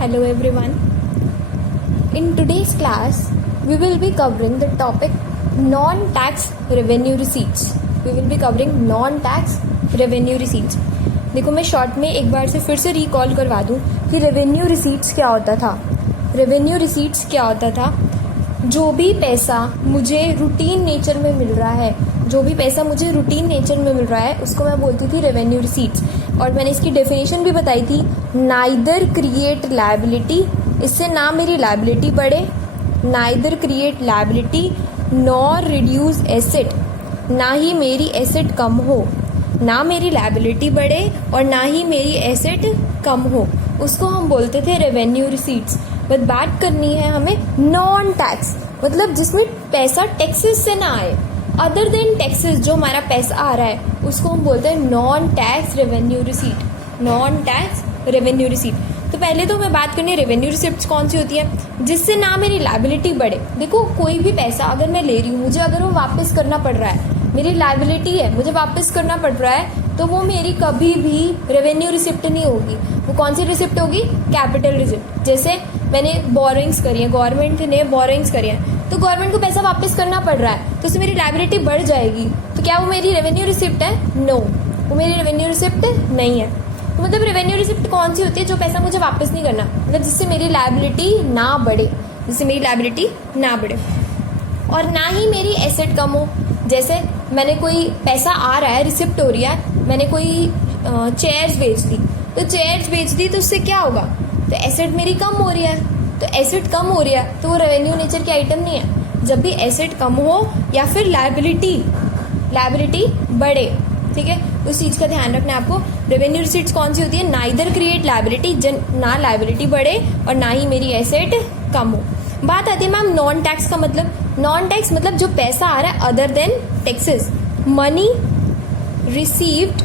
Hello everyone. In today's class, we will be covering the topic non-tax revenue receipts. We will be covering non-tax revenue receipts. देखो मैं short में एक बार से फिर से recall करवा दूँ कि रेवेन्यू रिसीट्स क्या होता था. रेवेन्यू रिसीट्स क्या होता था? जो भी पैसा मुझे रूटीन नेचर में मिल रहा है, जो भी पैसा मुझे रूटीन नेचर में मिल रहा है उसको मैं बोलती थी रेवेन्यू रिसीट्स. और मैंने इसकी डेफिनेशन भी बताई थी, नाइदर क्रिएट लायबिलिटी, इससे ना मेरी लायबिलिटी बढ़े, neither create liability nor reduce asset, ना ही मेरी एसेट कम हो, ना मेरी लायबिलिटी बढ़े और ना ही मेरी एसेट कम हो, उसको हम बोलते थे रेवेन्यू रिसीट्स. बट बात करनी है हमें नॉन टैक्स, मतलब जिसमें पैसा टैक्सेस से ना आए, अदर देन टैक्सेस जो हमारा पैसा आ रहा है उसको हम बोलते हैं non tax revenue receipt. Non tax revenue receipt. तो पहले तो मैं बात करनी है रेवेन्यू रिसिप्ट्स कौन सी होती है, जिससे ना मेरी लायबिलिटी बढ़े. देखो कोई भी पैसा अगर मैं ले रही हूँ, मुझे अगर वो वापस करना पड़ रहा है, मेरी लायबिलिटी है, मुझे वापस करना पड़ रहा है, तो वो मेरी कभी भी रेवेन्यू रिसिप्ट नहीं होगी. वो कौन सी रिसिप्ट होगी? Capital receipt. जैसे मैंने बोरिंग्स करी है, गवर्नमेंट ने बोरिंग्स करी है, तो गवर्नमेंट को पैसा वापस करना पड़ रहा है, तो उससे मेरी लायबिलिटी बढ़ जाएगी. तो क्या वो मेरी रेवेन्यू रिसिप्ट है? नो, वो मेरी रेवेन्यू रिसिप्ट नहीं है. तो मतलब रेवेन्यू रिसिप्ट कौन सी होती है? जो पैसा मुझे वापस नहीं करना, मतलब जिससे मेरी लायबिलिटी ना बढ़े, जिससे मेरी लायबिलिटी ना बढ़े और ना ही मेरी एसेट कम हो. जैसे मैंने कोई पैसा आ रहा है, रिसिप्ट हो रही है, मैंने कोई चेयर्स बेच दी, तो चेयर्स बेच दी तो उससे क्या होगा? तो एसेट मेरी कम हो रही है, तो एसेट कम हो रही है तो वो रेवेन्यू नेचर की आइटम नहीं है. जब भी एसेट कम हो या फिर लायबिलिटी बढ़े, ठीक है, उस चीज़ का ध्यान रखना है आपको. रेवेन्यू रिसीट्स कौन सी होती है? नाइदर क्रिएट लायबिलिटी, ना लायबिलिटी बढ़े और ना ही मेरी एसेट कम हो. बात आती है मैम नॉन टैक्स का मतलब. नॉन टैक्स मतलब जो पैसा आ रहा है other than taxes, money received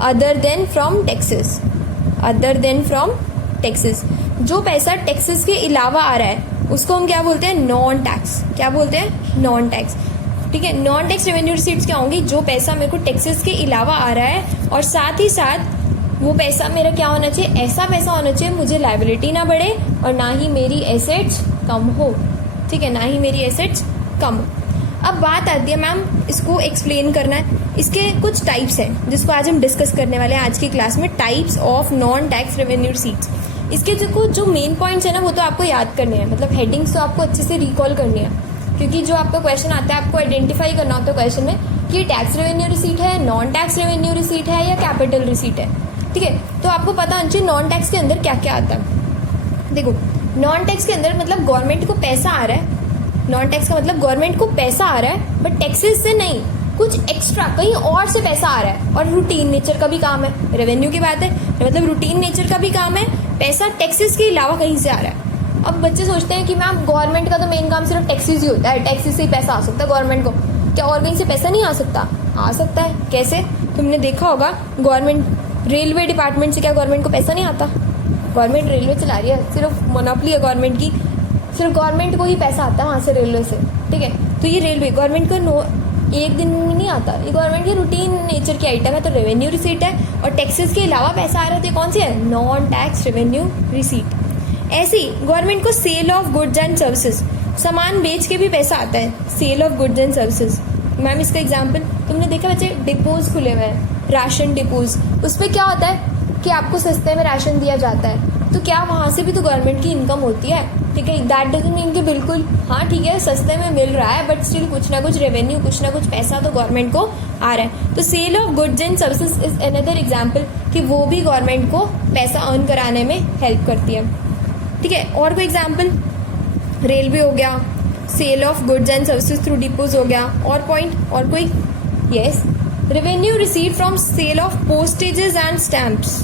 other than from taxes, other than from taxes. जो पैसा टैक्सेस के अलावा आ रहा है उसको हम क्या बोलते हैं? Non tax. क्या बोलते हैं? Non tax. ठीक है, नॉन टैक्स रेवेन्यू रिसीट्स क्या होंगी? जो पैसा मेरे को टैक्सेस के अलावा आ रहा है और साथ ही साथ वो पैसा मेरा क्या होना चाहिए? ऐसा पैसा होना चाहिए मुझे लायबिलिटी ना बढ़े और ना ही मेरी एसेट्स कम हो. ठीक है, ना ही मेरी एसेट्स कम हो. अब बात आती है मैम, इसको एक्सप्लेन करना है. इसके कुछ टाइप्स हैं जिसको आज हम डिस्कस करने वाले हैं आज की क्लास में, types of non tax revenue receipts. इसके जो मेन पॉइंट्स है ना वो तो आपको याद करने हैं, मतलब हेडिंग्स तो आपको अच्छे से रिकॉल करनी है, क्योंकि जो आपका क्वेश्चन आता है आपको आइडेंटिफाई करना होता है क्वेश्चन में कि टैक्स रेवेन्यू रिसीट है, नॉन टैक्स रेवेन्यू रिसीट है या कैपिटल रिसीट है. ठीक है, तो आपको पता होना चाहिए नॉन टैक्स के अंदर क्या क्या आता है. देखो नॉन टैक्स के अंदर मतलब गवर्नमेंट को पैसा आ रहा है, नॉन टैक्स का मतलब गवर्नमेंट को पैसा आ रहा है बट टैक्सेस से नहीं, कुछ एक्स्ट्रा कहीं और से पैसा आ रहा है और रूटीन नेचर का भी काम है. रेवेन्यू की बात है, मतलब रूटीन नेचर का भी काम है, पैसा टैक्सेस के अलावा कहीं से आ रहा है. अब बच्चे सोचते हैं कि मैम गवर्नमेंट का तो मेन काम सिर्फ टैक्सेस ही होता है, टैक्सेस से ही पैसा आ सकता है गवर्नमेंट को, क्या और कहीं से पैसा नहीं आ सकता? आ सकता है. कैसे? तुमने देखा होगा गवर्नमेंट रेलवे डिपार्टमेंट से क्या गवर्नमेंट को पैसा नहीं आता? गवर्नमेंट रेलवे चला रही है, सिर्फ मोनोपोली है गवर्नमेंट की, सिर्फ गवर्नमेंट को ही पैसा आता है वहाँ से रेलवे से. ठीक है, तो ये रेलवे गवर्नमेंट को एक दिन में नहीं आता, ये गवर्नमेंट की रूटीन नेचर की आइटम है, तो रेवेन्यू रिसीट है. और टैक्सेस के अलावा पैसा आ रहा है तो कौन सी है? Non tax revenue receipt. ऐसी गवर्नमेंट को sale of goods and services, सामान बेच के भी पैसा आता है, sale of goods and services. Ma'am इसका एग्जांपल तुमने देखा बच्चे, डिपोज खुले हुए हैं, राशन डिपोज, उस पर क्या होता है कि आपको सस्ते में राशन दिया जाता है, तो क्या वहाँ से भी तो गवर्नमेंट की इनकम होती है. ठीक है, दैट डजंट मीन कि बिल्कुल हाँ ठीक है सस्ते में मिल रहा है बट स्टिल कुछ ना कुछ रेवेन्यू, कुछ ना कुछ पैसा तो गवर्नमेंट को आ रहा है. तो sale of goods and services is another example कि वो भी गवर्नमेंट को पैसा अर्न कराने में हेल्प करती है. ठीक है, और कोई एग्जाम्पल? रेलवे हो गया, sale of goods and services through depots हो गया. और पॉइंट और कोई? Yes, revenue receive from sale of postages and stamps.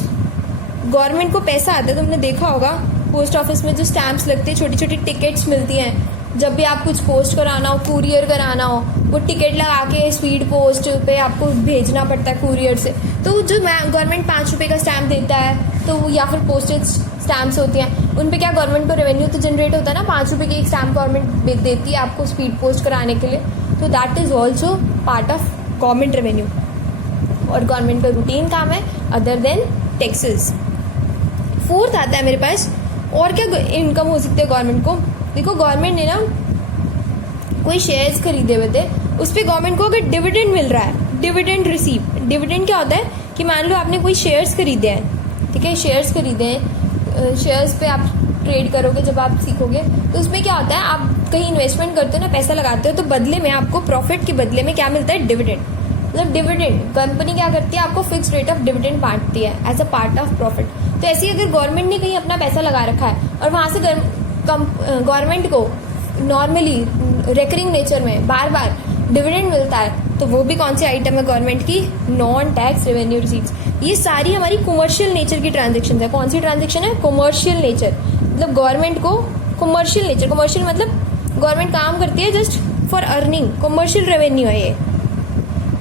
Government को पैसा आता है, तुमने देखा होगा पोस्ट ऑफिस में जो स्टैम्प्स लगते हैं, छोटी छोटी टिकट्स मिलती हैं, जब भी आप कुछ पोस्ट कराना हो, कुरियर कराना हो, वो टिकट लगा के स्पीड पोस्ट पे आपको भेजना पड़ता है कुरियर से. तो जो गवर्नमेंट 5 रुपये का स्टैम्प देता है, तो या फिर पोस्टेज स्टैम्प्स होती हैं, उन पे क्या गवर्नमेंट को रेवेन्यू तो जनरेट होता है ना. 5 रुपये की एक स्टैम्प गवर्नमेंट देती है आपको स्पीड पोस्ट कराने के लिए, तो that is also part of government revenue. और गवर्नमेंट का रूटीन काम है अदर देन टैक्सेस. फोर्थ आता है मेरे पास और क्या इनकम हो सकती है गवर्नमेंट को? देखो गवर्नमेंट ने ना कोई शेयर्स खरीदे हुए थे, उस पर गवर्नमेंट को अगर डिविडेंड मिल रहा है, डिविडेंड रिसीव, डिविडेंड क्या होता है कि मान लो आपने कोई शेयर्स खरीदे हैं, ठीक है, शेयर्स खरीदे हैं, शेयर्स पे आप ट्रेड करोगे जब आप सीखोगे, तो उसमें क्या होता है, आप कहीं इन्वेस्टमेंट करते हो ना, पैसा लगाते हो, तो बदले में आपको प्रॉफिट के बदले में क्या मिलता है? डिविडेंड। मतलब डिविडेंड कंपनी क्या करती है, आपको फिक्स रेट ऑफ डिविडेंड बांटती है as a part of profit. तो ऐसे ही अगर गवर्नमेंट ने कहीं अपना पैसा लगा रखा है और वहाँ से गवर्नमेंट को नॉर्मली रेकरिंग नेचर में बार बार डिविडेंड मिलता है, तो वो भी कौन सी आइटम है गवर्नमेंट की? Non tax revenue receipts. ये सारी हमारी कमर्शियल नेचर की ट्रांजेक्शन है। कौन सी ट्रांजेक्शन है? Commercial nature. मतलब गवर्नमेंट को कमर्शियल नेचर, कमर्शियल मतलब गवर्नमेंट काम करती है just for earning, commercial revenue है ये,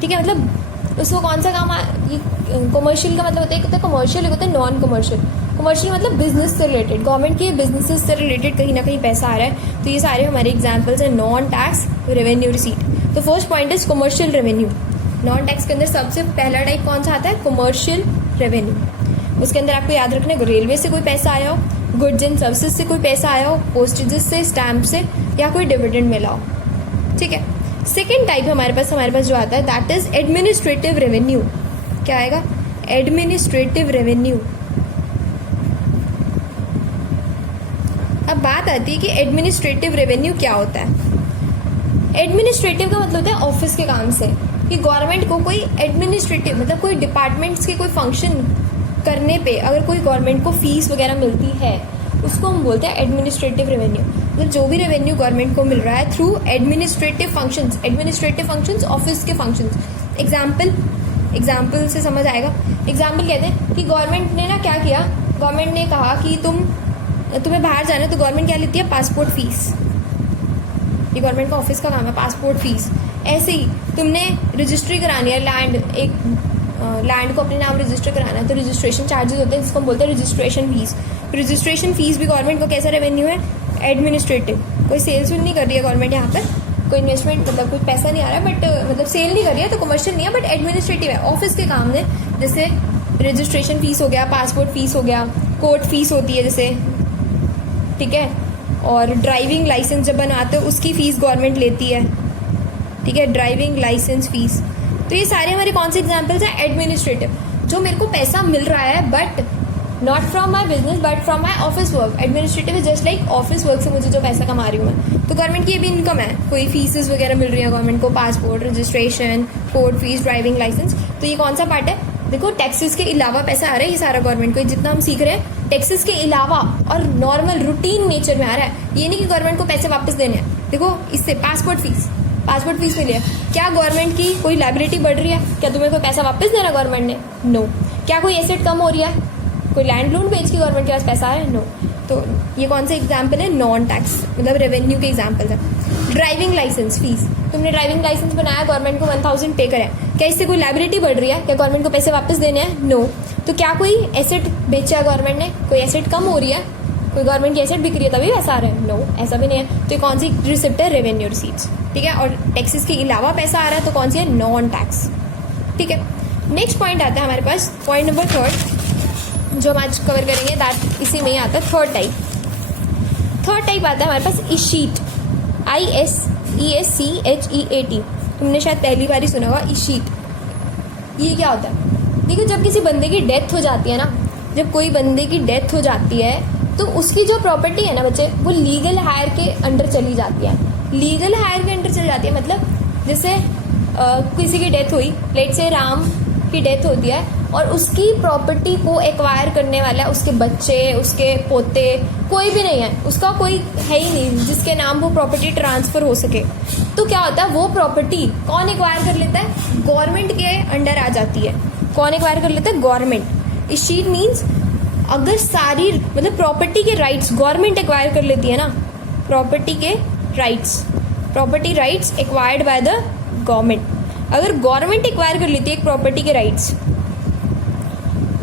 ठीक है। मतलब उसको कौन सा काम, कमर्शियल का मतलब होता है कमर्शियल, एक होता है नॉन कमर्शियल। कमर्शियल मतलब बिजनेस से रिलेटेड, गवर्नमेंट के बिजनेसेस से रिलेटेड कहीं ना कहीं पैसा आ रहा है। तो ये सारे हमारे एग्जांपल्स हैं नॉन टैक्स रेवेन्यू रिसीट। तो first point is commercial revenue. Non tax के अंदर सबसे पहला टाइप कौन सा आता है? Commercial revenue. उसके अंदर आपको याद रखना है, रेलवे से कोई पैसा आया हो, गुड्स एंड सर्विसेज से कोई पैसा आया हो, पोस्टेजेस से, स्टैम्प से, या कोई डिविडेंड मिला हो, ठीक है। सेकेंड टाइप हमारे पास जो आता है दैट इज एडमिनिस्ट्रेटिव रेवेन्यू। क्या आएगा? Administrative revenue. अब बात आती है कि एडमिनिस्ट्रेटिव रेवेन्यू क्या होता है। एडमिनिस्ट्रेटिव का मतलब होता है ऑफिस के काम से, कि गवर्नमेंट को कोई एडमिनिस्ट्रेटिव मतलब कोई डिपार्टमेंट्स के कोई फंक्शन करने पे अगर कोई गवर्नमेंट को फीस वगैरह मिलती है, उसको हम बोलते हैं एडमिनिस्ट्रेटिव रेवेन्यू। मतलब जो भी रेवेन्यू गवर्नमेंट को मिल रहा है through administrative functions. Administrative functions office के फंक्शंस। एग्जाम्पल से समझ आएगा। एग्जाम्पल कहते हैं कि गवर्नमेंट ने ना क्या किया, गवर्नमेंट ने कहा कि तुम्हें बाहर जाना है, तो गवर्नमेंट क्या लेती है? Passport fees. ये गवर्नमेंट का ऑफिस का काम है, पासपोर्ट फीस। ऐसे ही तुमने रजिस्ट्री करानी है, लैंड को अपने नाम रजिस्टर कराना है, तो रजिस्ट्रेशन चार्जेस होते हैं, जिसको हम बोलते हैं रजिस्ट्रेशन फीस। रजिस्ट्रेशन फीस भी गवर्नमेंट को कैसा रेवेन्यू है? एडमिनिस्ट्रेटिव। कोई सेल्स नहीं कर रही है गवर्नमेंट यहाँ पर, कोई इन्वेस्टमेंट मतलब कुछ पैसा नहीं आ रहा है, बट मतलब सेल नहीं कर रही है तो कमर्शियल नहीं है, बट एडमिनिस्ट्रेटिव है, ऑफिस के काम है। जैसे रजिस्ट्रेशन फीस हो गया, पासपोर्ट फीस हो गया, कोर्ट फीस होती है जैसे, ठीक है, और ड्राइविंग लाइसेंस जब बनवाते हो उसकी फ़ीस गवर्नमेंट लेती है, ठीक है, ड्राइविंग लाइसेंस फ़ीस। तो ये सारे हमारे कौन से एग्जांपल्स हैं? एडमिनिस्ट्रेटिव। जो मेरे को पैसा मिल रहा है but not from my business but from my office work. Administrative is just like office work से मुझे जो पैसा कमा रही हूँ मैं। तो गवर्नमेंट की ये भी इनकम है, कोई फीसेस वगैरह मिल रही है गवर्नमेंट को, passport, registration, court fees, driving licence. तो ये कौन सा पार्ट है? देखो टैक्सेस के अलावा पैसा आ रहा है, ये सारा गवर्नमेंट को, जितना हम सीख रहे हैं टैक्सेस के अलावा और नॉर्मल रूटीन नेचर में आ रहा है। ये नहीं कि गवर्नमेंट को पैसे वापस देने हैं। देखो इससे पासपोर्ट फीस मिली है, क्या गवर्नमेंट की कोई लायबिलिटी बढ़ रही है? क्या तुम्हें कोई पैसा वापस देना गवर्नमेंट ने? नो। क्या कोई एसेट कम हो रही है? कोई लैंड लोन बेच के गवर्नमेंट के पास पैसा है? नो। तो ये कौन सा एग्जाम्पल है? नॉन टैक्स मतलब रेवेन्यू के एग्जाम्पल है। ड्राइविंग लाइसेंस फीस, तुमने ड्राइविंग लाइसेंस बनाया, गवर्नमेंट को 1000 पे करें, क्या इससे कोई लायबिलिटी बढ़ रही है? क्या गवर्नमेंट को पैसे वापस देने हैं? नो। तो क्या कोई एसेट बेचा है गवर्नमेंट ने? कोई एसेट कम हो रही है? कोई गवर्नमेंट की एसेट बिक रही है तभी पैसा आ रहा है? नो, ऐसा भी नहीं है। तो ये कौन सी रिसिप्ट है? रेवेन्यू रिसीट्स, ठीक है। और टैक्सेस के अलावा पैसा आ रहा है तो कौन सी है? नॉन टैक्स, ठीक है। नेक्स्ट पॉइंट आता है हमारे पास, पॉइंट नंबर 3 जो हम आज कवर करेंगे, दैट इसी में ही आता है थर्ड टाइप आता है हमारे पास इशीट, ISESCHEAT। तुमने शायद पहली बार ही सुना होगा इशीट। ये क्या होता है? देखो जब किसी बंदे की डेथ हो जाती है ना, जब कोई बंदे की डेथ हो जाती है तो उसकी जो प्रॉपर्टी है ना बच्चे, वो लीगल हायर के अंडर चली जाती है। लीगल हायर के अंडर चली जाती है मतलब जैसे किसी की डेथ हुई, लेट से राम की डेथ होती है और उसकी प्रॉपर्टी को एक्वायर करने वाला उसके बच्चे, उसके पोते, कोई भी नहीं है, उसका कोई है ही नहीं जिसके नाम वो प्रॉपर्टी ट्रांसफर हो सके। तो क्या होता है, वो प्रॉपर्टी कौन एक्वायर कर लेता है? गवर्नमेंट के अंडर आ जाती है। कौन एक्वायर कर लेता है? गवर्नमेंट। इशीट मीन्स अगर सारी मतलब प्रॉपर्टी के राइट्स गवर्नमेंट एक्वायर कर लेती है ना, property rights acquired by the government. अगर गवर्नमेंट एक्वायर कर लेती है एक प्रॉपर्टी के राइट्स,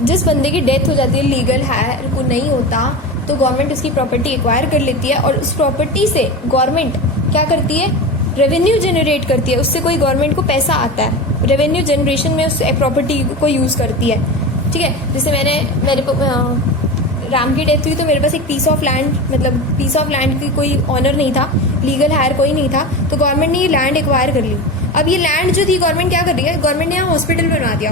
जिस बंदे की डेथ हो जाती है, लीगल हायर को नहीं होता, तो गवर्नमेंट उसकी प्रॉपर्टी एक्वायर कर लेती है और उस प्रॉपर्टी से गवर्नमेंट क्या करती है? रेवेन्यू जनरेट करती है, उससे कोई गवर्नमेंट को पैसा आता है, रेवेन्यू जनरेशन में उस प्रॉपर्टी को यूज़ करती है, ठीक है। जैसे मैंने राम की डेथ हुई तो मेरे पास एक पीस ऑफ लैंड, मतलब पीस ऑफ लैंड की कोई ऑनर नहीं था, लीगल हायर कोई नहीं था, तो गवर्नमेंट ने ये लैंड एक्वायर कर ली। अब ये लैंड जो थी गवर्नमेंट क्या कर रही है, गवर्नमेंट ने यहाँ हॉस्पिटल बनवा दिया।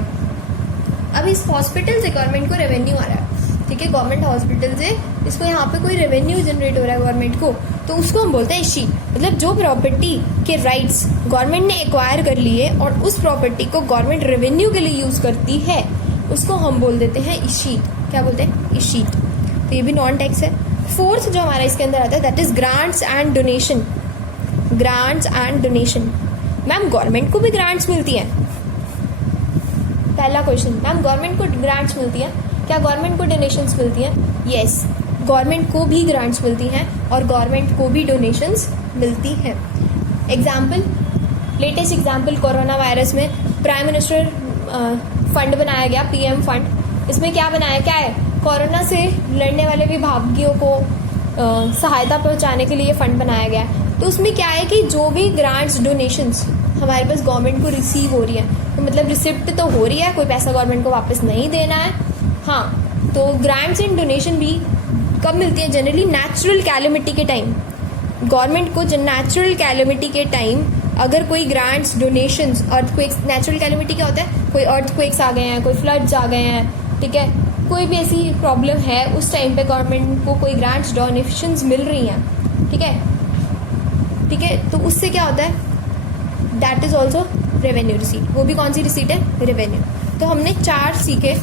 अब इस हॉस्पिटल से गवर्नमेंट को रेवेन्यू आ रहा है, ठीक है, गवर्नमेंट हॉस्पिटल से इसको यहाँ पे कोई रेवेन्यू जनरेट हो रहा है गवर्नमेंट को, तो उसको हम बोलते हैं इशीट। मतलब जो प्रॉपर्टी के राइट्स गवर्नमेंट ने एक्वायर कर लिए और उस प्रॉपर्टी को गवर्नमेंट रेवेन्यू के लिए यूज करती है, उसको हम बोल देते हैं इशीट। क्या बोलते हैं, इशीट। तो ये भी नॉन टैक्स है। फोर्थ जो हमारा इसके अंदर आता है that is grants and donation. Grants and donation, ma'am government को भी ग्रांट्स मिलती हैं? पहला क्वेश्चन, मैम गवर्नमेंट को ग्रांट्स मिलती हैं क्या, गवर्नमेंट को डोनेशंस मिलती हैं? यस, गवर्नमेंट को भी ग्रांट्स मिलती हैं और गवर्नमेंट को भी डोनेशंस मिलती हैं। Example, latest example, corona virus में प्राइम मिनिस्टर फंड बनाया गया, पीएम फंड। इसमें क्या बनाया, क्या है, कोरोना से लड़ने वाले विभागियों को सहायता पहुंचाने के लिए फंड बनाया गया है। तो उसमें क्या है कि जो भी ग्रांट्स डोनेशंस हमारे पास गवर्नमेंट को रिसीव हो रही है, तो मतलब रिसिप्ट तो हो रही है, कोई पैसा गवर्नमेंट को वापस नहीं देना है। हाँ, तो ग्रांट्स एंड डोनेशन भी कब मिलती है, जनरली नेचुरल कैलेमिटी के टाइम। गवर्नमेंट को नेचुरल कैलेमिटी के टाइम अगर कोई grants donations, earthquakes, natural calamity क्या होता है, कोई अर्थक्वेक्स आ गए हैं, कोई फ्लड्स आ गए हैं, ठीक है, कोई भी ऐसी प्रॉब्लम है, उस टाइम पे गवर्नमेंट को कोई ग्रांट्स डोनेशंस मिल रही हैं, ठीक है, ठीक है, तो उससे क्या होता है, that is also revenue receipt. वो भी कौन सी रिसीट है, रेवेन्यू। तो हमने 4 सीखे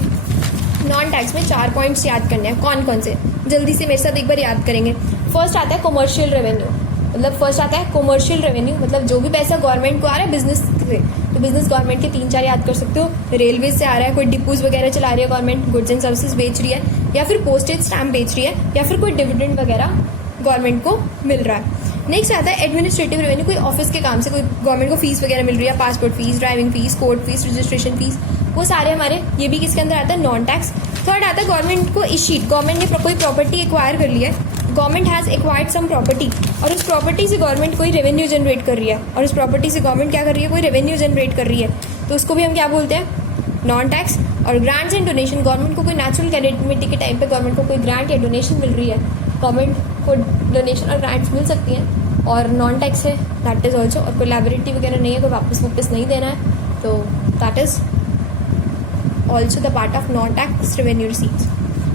नॉन टैक्स में, 4 पॉइंट्स याद करने हैं। कौन कौन से, जल्दी से मेरे साथ एक बार याद करेंगे। फर्स्ट आता है कॉमर्शियल रेवेन्यू, मतलब फर्स्ट आता है कॉमर्शियल रेवेन्यू, मतलब जो भी पैसा गवर्नमेंट को आ रहा है बिजनेस से, तो बिजनेस गवर्नमेंट के 3-4 याद कर सकते हो। रेलवे से आ रहा है, कोई डिपोज वगैरह चला रही है गवर्नमेंट, गुड्स एंड सर्विसेज बेच रही है, या फिर पोस्टेज स्टैम्प बेच रही है, या फिर कोई डिविडेंड वगैरह गवर्नमेंट को मिल रहा है। नेक्स्ट आता है एडमिनिस्ट्रेटिव रेवेन्यू, कोई ऑफिस के काम से कोई गवर्नमेंट को फीस वगैरह मिल रही है, passport fees, driving fees, court fees, registration fees, वो सारे हमारे, ये भी किसके अंदर आता है, नॉन टैक्स। थर्ड आता है गवर्नमेंट को इशीट, गवर्नमेंट ने कोई प्रॉपर्टी एक्वायर कर ली है, government has acquired sum property, और उस प्रॉपर्टी से गवर्नमेंट कोई रेवेन्यू जनरेट कर रही है, और उस प्रॉपर्टी से गवर्नमेंट क्या कर रही है, कोई रेवेन्यू जनरेट कर रही है, तो उसको भी हम क्या बोलते हैं, नॉन टैक्स। और ग्रांट्स एंड डोनेशन, गवर्नमेंट को कोई नेचुरल कैलेमिटी के टाइम पे गवर्नमेंट को कोई ग्रांट या डोनेशन मिल रही है, गवर्नमेंट को डोनेशन और ग्रांट्स मिल सकती हैं और नॉन टैक्स है, दैट इज ऑल्सो। और कोई लाइबिलिटी वगैरह नहीं है, कोई वापस नहीं देना है, तो that is also the part of non tax revenue receipts.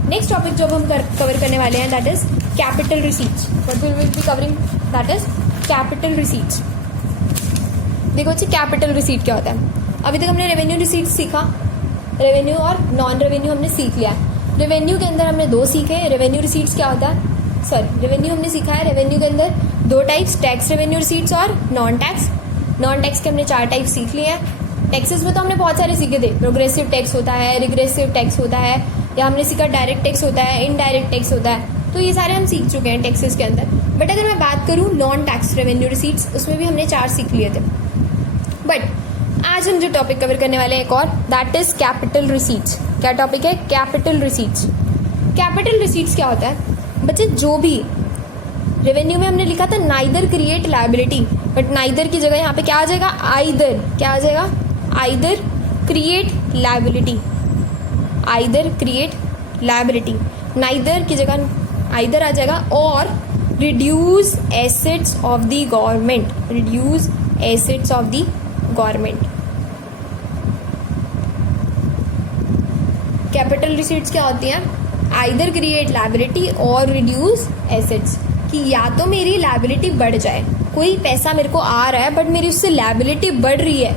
Next topic जो हम कवर करने वाले हैं that is capital receipts. What will we be covering, that is capital receipts. देखो जी, कैपिटल रिसीट क्या होता है। अभी तक हमने रेवेन्यू रिसीट सीखा, रेवेन्यू और नॉन रेवेन्यू हमने सीख लिया। रेवेन्यू के अंदर हमने 2 सीखे, रेवेन्यू रिसीट्स क्या होता है, सॉरी रेवेन्यू हमने सीखा है। रेवेन्यू के अंदर 2 टाइप्स, टैक्स रेवेन्यू रिसीट्स और नॉन टैक्स। नॉन टैक्स के हमने 4 टाइप सीख लिए हैं। टैक्सेस में तो हमने बहुत सारे सीखे थे, प्रोग्रेसिव टैक्स होता है, रिग्रेसिव टैक्स होता है, या हमने सीखा डायरेक्ट टैक्स होता है, इनडायरेक्ट टैक्स होता है, तो ये सारे हम सीख चुके हैं टैक्सेस के अंदर। बट अगर मैं बात करूँ नॉन टैक्स रेवेन्यू रिसीट्स, उसमें भी हमने 4 सीख लिए थे। बट आज हम जो टॉपिक कवर करने वाले हैं एक और, दैट इज कैपिटल रिसीट्स। क्या टॉपिक है, कैपिटल रिसीट्स। कैपिटल रिसीट्स क्या होता है बच्चे, जो भी रेवेन्यू में हमने लिखा था neither create liability, but neither की जगह यहाँ पे क्या आ जाएगा, आइदर। क्या आ जाएगा, either create liability, either create liability. Neither की जगह आइदर आ जाएगा, और reduce assets of the government, reduce assets of the government. Capital receipts क्या होती हैं, आइदर क्रिएट लायबिलिटी और रिड्यूस एसेट्स, कि या तो मेरी लायबिलिटी बढ़ जाए, कोई पैसा मेरे को आ रहा है बट मेरी उससे लायबिलिटी बढ़ रही है,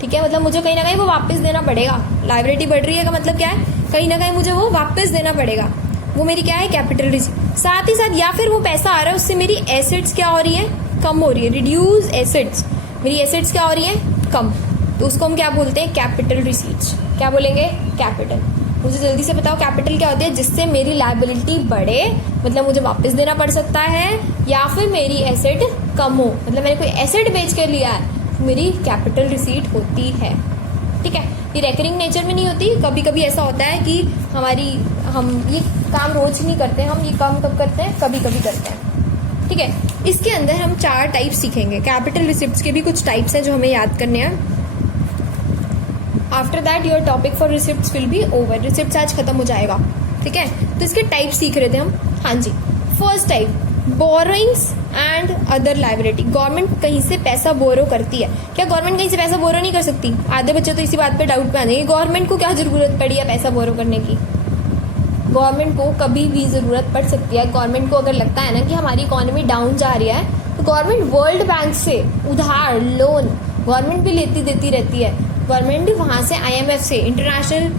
ठीक है, मतलब मुझे कहीं ना कहीं वो वापस देना पड़ेगा। लायबिलिटी बढ़ रही है का मतलब क्या है, कहीं ना कहीं मुझे वो वापस देना पड़ेगा, वो मेरी क्या है, कैपिटल रिसीट। साथ ही साथ या फिर वो पैसा आ रहा है उससे मेरी एसेट्स क्या हो रही है, कम हो रही है, रिड्यूस एसेट्स, मेरी एसेट्स क्या हो रही है, कम, तो उसको हम क्या बोलते हैं, कैपिटल रिसीट्स। क्या बोलेंगे, कैपिटल। मुझे जल्दी से बताओ कैपिटल क्या होती है, जिससे मेरी लायबिलिटी बढ़े, मतलब मुझे वापस देना पड़ सकता है, या फिर मेरी एसेट कम हो, मतलब मैंने कोई एसेट बेच कर लिया है, मेरी कैपिटल रिसीट होती है, ठीक है। ये रेकरिंग नेचर में नहीं होती, कभी कभी ऐसा होता है कि हम ये काम रोज नहीं करते, हम ये काम कब करते हैं, कभी कभी करते हैं, ठीक है। इसके अंदर हम 4 टाइप सीखेंगे। कैपिटल रिसिप्ट्स के भी कुछ टाइप्स हैं जो हमें याद करने हैं। After that your topic for receipts will be over. Receipts आज खत्म हो जाएगा, ठीक है, तो इसके टाइप सीख रहे थे हम। हाँ जी, first type, borrowings and other liability. Government कहीं से पैसा बोरो करती है। क्या गवर्नमेंट कहीं से पैसा बोरो नहीं कर सकती? आधे बच्चे तो इसी बात पे डाउट में आ जाएंगे, गवर्नमेंट को क्या जरूरत पड़ी है पैसा बोरो करने की? गवर्नमेंट को कभी भी ज़रूरत पड़ सकती है। गवर्नमेंट को अगर लगता है ना कि हमारी इकोनॉमी डाउन जा रही है, तो गवर्नमेंट वर्ल्ड बैंक से उधार, लोन गवर्नमेंट भी लेती देती रहती है। गवर्नमेंट भी वहाँ से IMF से, इंटरनेशनल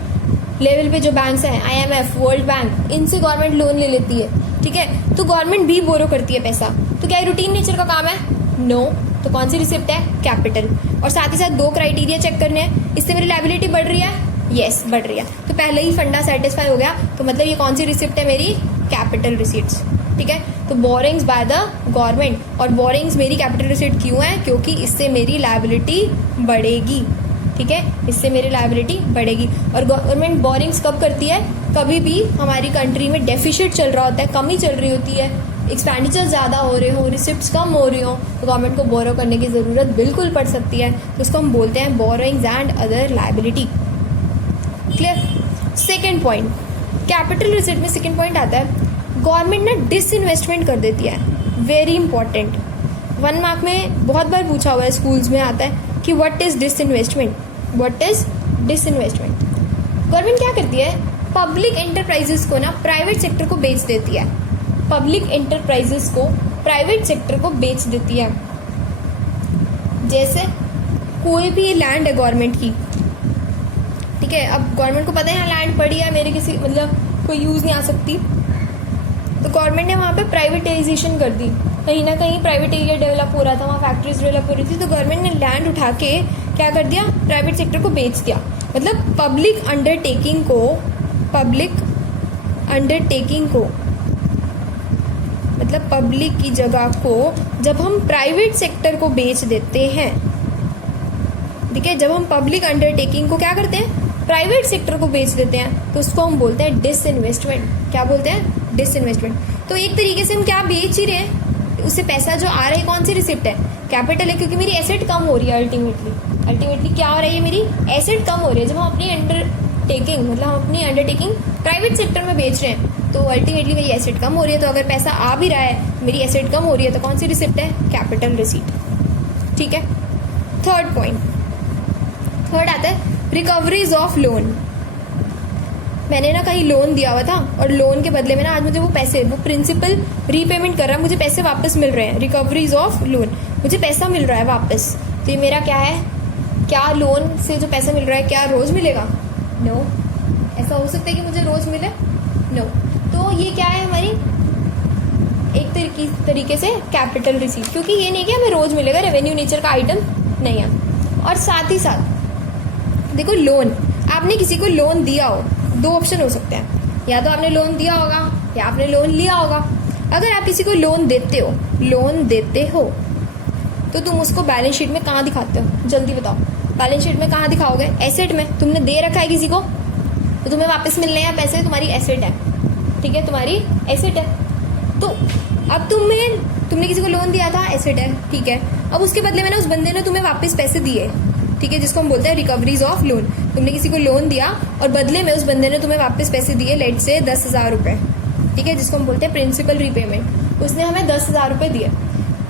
लेवल पे जो बैंक्स हैं, IMF, वर्ल्ड बैंक, इनसे गवर्नमेंट लोन ले लेती है। ठीक है, तो गवर्नमेंट भी बोरो करती है पैसा। तो क्या रूटीन नेचर का काम है? नो। तो कौन सी रिसिप्ट है? कैपिटल। और साथ ही साथ 2 क्राइटेरिया चेक करने हैं, इससे मेरी लायबिलिटी बढ़ रही है? यस, बढ़ रही है। तो पहले ही फंडा सेटिस्फाई हो गया, तो मतलब ये कौन सी रिसिप्ट है मेरी? Capital receipts. ठीक है, तो बोरिंग्स बाय द गवर्नमेंट, और बोरिंग्स मेरी कैपिटल रिसिप्ट क्यों है? क्योंकि इससे मेरी लायबिलिटी बढ़ेगी। ठीक है, इससे मेरी लायबिलिटी बढ़ेगी। और गवर्नमेंट बोरिंग्स कब करती है? कभी भी हमारी कंट्री में डेफिसिट चल रहा होता है, कमी चल रही होती है, एक्सपेंडिचर ज़्यादा हो रहे हो, रिसिप्ट्स कम हो रही हो, तो गवर्नमेंट को बोरो करने की ज़रूरत बिल्कुल पड़ सकती है। तो उसको हम बोलते हैं borrowings and other liability. Clear? Second point, capital receipt में सेकेंड पॉइंट आता है, गवर्नमेंट ना डिसइन्वेस्टमेंट कर देती है। वेरी इंपॉर्टेंट, 1 मार्क में बहुत बार पूछा हुआ है, स्कूल्स में आता है कि what is disinvestment, what is disinvestment. Government क्या करती है? पब्लिक एंटरप्राइजेस को ना प्राइवेट सेक्टर को बेच देती है। पब्लिक एंटरप्राइजेस को प्राइवेट सेक्टर को बेच देती है। जैसे कोई भी लैंड है गवर्नमेंट की, ठीक है, अब गवर्नमेंट को पता है यहाँ लैंड पड़ी है, मेरे किसी मतलब कोई यूज़ नहीं आ सकती, तो गवर्नमेंट ने वहाँ पे प्राइवेटाइजेशन कर दी। कहीं ना कहीं प्राइवेट एरिया डेवलप हो रहा था, वहाँ फैक्ट्रीज डेवलप हो रही थी, तो गवर्नमेंट ने लैंड उठा के क्या कर दिया? प्राइवेट सेक्टर को बेच दिया। मतलब पब्लिक अंडरटेकिंग को मतलब पब्लिक की जगह को जब हम प्राइवेट सेक्टर को बेच देते हैं, ठीक है, जब हम पब्लिक अंडरटेकिंग को क्या करते हैं? प्राइवेट सेक्टर को बेच देते हैं, तो उसको हम बोलते हैं डिसइन्वेस्टमेंट। क्या बोलते हैं? डिसइन्वेस्टमेंट। तो एक तरीके से हम क्या बेच ही रहे हैं? उससे पैसा जो आ रहा है कौन सी रिसिप्ट है? कैपिटल है, क्योंकि मेरी एसेट कम हो रही है। अल्टीमेटली क्या हो रहा है? ये मेरी एसेट कम हो रही है। जब हम अपनी अंडरटेकिंग मतलब हम अपनी अंडरटेकिंग प्राइवेट सेक्टर में बेच रहे हैं, तो अल्टीमेटली मेरी एसेट कम हो रही है। तो अगर पैसा आ भी रहा है, मेरी एसेट कम हो रही है, तो कौन सी रिसिप्ट है? Capital receipt. ठीक है, थर्ड पॉइंट, थर्ड आता है रिकवरीज ऑफ लोन। मैंने ना कहीं लोन दिया हुआ था, और लोन के बदले में ना आज मुझे वो पैसे, वो प्रिंसिपल रीपेमेंट कर रहा है, मुझे पैसे वापस मिल रहे हैं। रिकवरीज ऑफ लोन, मुझे पैसा मिल रहा है वापस। तो ये मेरा क्या है? क्या लोन से जो पैसा मिल रहा है क्या रोज मिलेगा? नो। ऐसा हो सकता है कि मुझे रोज मिले? नो। तो ये क्या है? हमारी एक तरीके से कैपिटल रिसीट, क्योंकि ये नहीं कि हमें रोज मिलेगा, रेवेन्यू नेचर का आइटम नहीं है। और साथ ही साथ देखो, लोन, आपने किसी को लोन दिया हो, 2 ऑप्शन हो सकते हैं, या तो आपने लोन दिया होगा या आपने लोन लिया होगा। अगर आप किसी को लोन देते हो तो तुम उसको बैलेंस शीट में कहाँ दिखाते हो? जल्दी बताओ, बैलेंस शीट में कहाँ दिखाओगे? एसेट में। तुमने दे रखा है किसी को, तो तुम्हें वापस मिलने हैं पैसे, तुम्हारी एसेट है। ठीक है, तुम्हारी एसेट है। तो अब तुमने किसी को लोन दिया था, एसेट है, ठीक है। अब उसके बदले में ना उस बंदे ने तुम्हें वापस पैसे दिए, ठीक है, जिसको हम बोलते हैं रिकवरीज ऑफ लोन। तुमने किसी को लोन दिया और बदले में उस बंदे ने तुम्हें वापस पैसे दिए, लेट से 10,000 रुपये, ठीक है, जिसको हम बोलते हैं प्रिंसिपल रीपेमेंट। उसने हमें 10,000 रुपये दिए,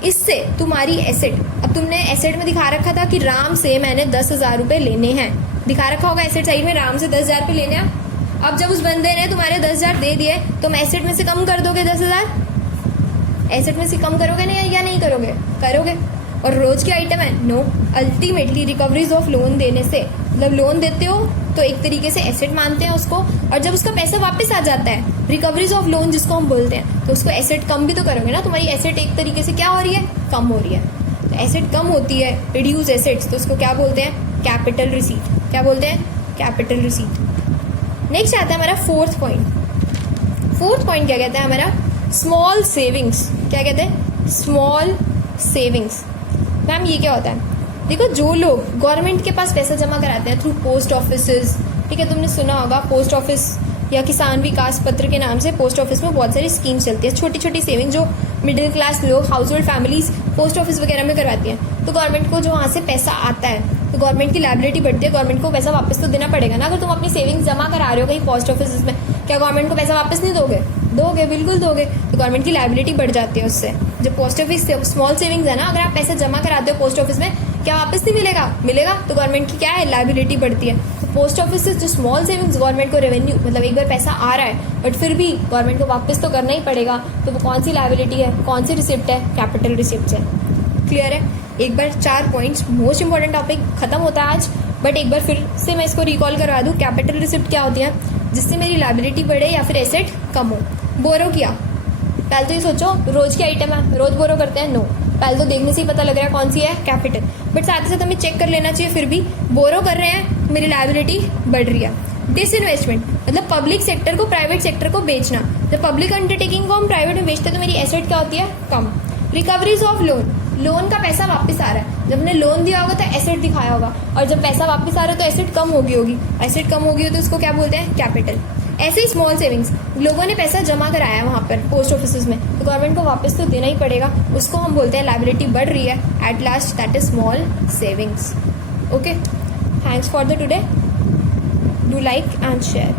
इससे तुम्हारी एसेट, अब तुमने एसेट में दिखा रखा था कि राम से मैंने 10,000 रुपये लेने हैं, दिखा रखा होगा एसेट साइड में, राम से 10,000 रुपये लेने हैं। अब जब उस बंदे ने तुम्हारे 10,000 दे दिए, तुम एसेट में से कम कर दोगे 10,000? एसेट में से कम करोगे नहीं, या नहीं करोगे? करोगे। और रोज के आइटम है? No. Ultimately recoveries of loan देने से, मतलब लोन देते हो तो एक तरीके से एसेट मानते हैं उसको, और जब उसका पैसा वापस आ जाता है, रिकवरीज ऑफ लोन जिसको हम बोलते हैं, तो उसको एसेट कम भी तो करोगे ना। तुम्हारी एसेट एक तरीके से क्या हो रही है? कम हो रही है। तो एसेट कम होती है, रिड्यूस एसेट्स, तो उसको क्या बोलते हैं? Capital receipt. क्या बोलते हैं? Capital receipt. नेक्स्ट आता है हमारा फोर्थ पॉइंट। फोर्थ पॉइंट क्या कहता है हमारा? Small savings. क्या कहते हैं? Small savings. मैम ये क्या होता है? देखो, जो लोग गवर्नमेंट के पास पैसा जमा कराते हैं थ्रू पोस्ट ऑफिसेज, ठीक है, तुमने सुना होगा पोस्ट ऑफिस या किसान विकास पत्र के नाम से पोस्ट ऑफिस में बहुत सारी स्कीम्स चलती है, छोटी छोटी सेविंग जो मिडिल क्लास लोग, house hold families post office वगैरह में करवाती हैं। तो गवर्नमेंट को जो वहाँ से पैसा आता है, तो गवर्नमेंट की लायबिलिटी बढ़ती है, गवर्नमेंट को पैसा वापस तो देना पड़ेगा ना। अगर तुम अपनी सेविंग्स जमा करा रहे हो कहीं पोस्ट ऑफिस में, क्या गवर्नमेंट को पैसा वापस नहीं दोगे? दोगे, बिल्कुल दोगे। तो गवर्नमेंट की लायबिलिटी बढ़ जाती है उससे। जो पोस्ट ऑफिस स्मॉल सेविंग्स है ना, अगर आप पैसा जमा कराते हो पोस्ट ऑफिस में, क्या वापस नहीं मिलेगा? मिलेगा। तो गवर्नमेंट की क्या है, लायबिलिटी बढ़ती है। तो पोस्ट ऑफिस से जो स्मॉल सेविंग्स गवर्नमेंट को रेवेन्यू, मतलब एक बार पैसा आ रहा है बट फिर भी गवर्नमेंट को वापस तो करना ही पड़ेगा, तो वो कौन सी लायबिलिटी है, कौन सी रिसिप्ट है? कैपिटल रिसिप्ट है। क्लियर है? एक बार 4 पॉइंट्स, मोस्ट इंपॉर्टेंट टॉपिक खत्म होता है आज, बट एक बार फिर से मैं इसको रिकॉल करवा दूं। कैपिटल रिसिप्ट क्या होती है? जिससे मेरी लायबिलिटी बढ़े या फिर एसेट कम हो। बोरो किया, पहले तो ये सोचो रोज की आइटम है, रोज बोरो करते हैं? नो। पहले तो देखने से ही पता लग रहा है कौन सी है, कैपिटल। बट साथ ही साथ हमें चेक कर लेना चाहिए, फिर भी बोरो कर रहे हैं, मेरी लायबिलिटी बढ़ रही है। डिसइन्वेस्टमेंट मतलब पब्लिक सेक्टर को प्राइवेट सेक्टर को बेचना। जब पब्लिक अंडरटेकिंग को हम प्राइवेट में बेचते हैं तो मेरी एसेट क्या होती है? कम। रिकवरीज ऑफ लोन, लोन का पैसा वापस आ रहा है। जब हमने लोन दिया होगा तो एसेट दिखाया होगा, और जब पैसा वापस आ रहा है तो एसेट कम होगी। एसेट कम होगी तो उसको क्या बोलते हैं? कैपिटल। ऐसे ही स्मॉल सेविंग्स, लोगों ने पैसा जमा कराया वहां पर पोस्ट ऑफिस में, तो गवर्नमेंट को वापस तो देना ही पड़ेगा, उसको हम बोलते हैं लायबिलिटी बढ़ रही है। At last that is small savings. Okay, thanks for the today, do like and share.